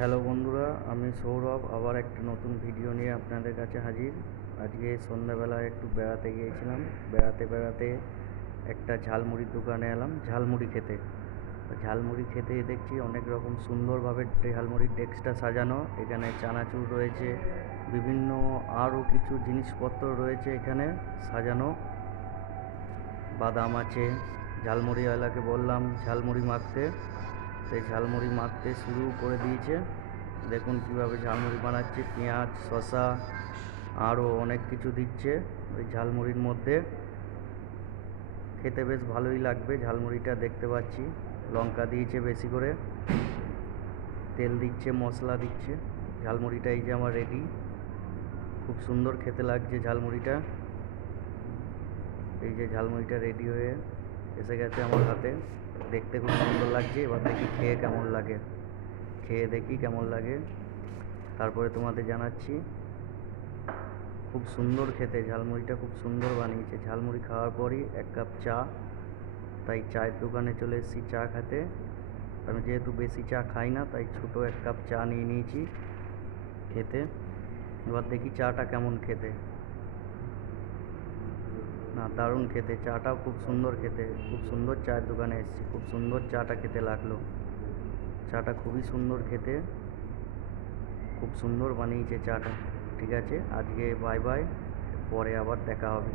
Hello বন্ধুরা, আমি সৌরভ আবার একটা নতুন ভিডিও নিয়ে আপনাদের কাছে হাজির। আজকে সন্ধ্যাবেলায় একটু বেড়াতে গিয়েছিলাম। বেড়াতে বেড়াতে একটা ঝালমুড়ির দোকানে এলাম ঝালমুড়ি খেতে। ঝালমুড়ি খেতে দেখছি অনেক রকম সুন্দরভাবে ঝালমুড়ির ডেস্কটা সাজানো। এখানে চানাচুর রয়েছে, বিভিন্ন আরও কিছু জিনিসপত্র রয়েছে এখানে সাজানো। বাদাম আছে। ঝালমুড়িওয়ালাকে বললাম ঝালমুড়ি মাখতে, তাই ঝালমুড়ি মাখতে শুরু করে দিয়েছে। দেখুন কীভাবে ঝালমুড়ি বানাচ্ছে, পেঁয়াজ, শসা আরও অনেক কিছু দিচ্ছে ওই ঝালমুড়ির মধ্যে। খেতে বেশ ভালোই লাগবে ঝালমুড়িটা, দেখতে পাচ্ছি। লঙ্কা দিয়েছে বেশি করে, তেল দিচ্ছে, মশলা দিচ্ছে। ঝালমুড়িটা এই যে আমার রেডি। খুব সুন্দর খেতে লাগছে ঝালমুড়িটা। এই যে ঝালমুড়িটা রেডি হয়ে এসে গেছে আমার হাতে, দেখতে খুব সুন্দর লাগছে। এবার দেখি খেয়ে কেমন লাগে, খেয়ে দেখি কেমন লাগে, তারপরে তোমাদের জানাচ্ছি। খুব সুন্দর খেতে, ঝালমুড়িটা খুব সুন্দর বানিয়েছে। ঝালমুড়ি খাওয়ার পরই এক কাপ চা, তাই চায়ের দোকানে চলে এসেছি চা খেতে। আমি যেহেতু বেশি চা খাই না, তাই ছোটো এক কাপ চা নিয়ে নিয়েছি খেতে। এবার দেখি চাটা কেমন খেতে। না, দারুণ খেতে, চাটাও খুব সুন্দর খেতে। খুব সুন্দর চায়ের দোকানে এসেছি, খুব সুন্দর চাটা খেতে লাগলো। চাটা খুবই সুন্দর খেতে, খুব সুন্দর বানিয়েছে চাটা। ঠিক আছে, আজকে বাই বাই, পরে আবার দেখা হবে।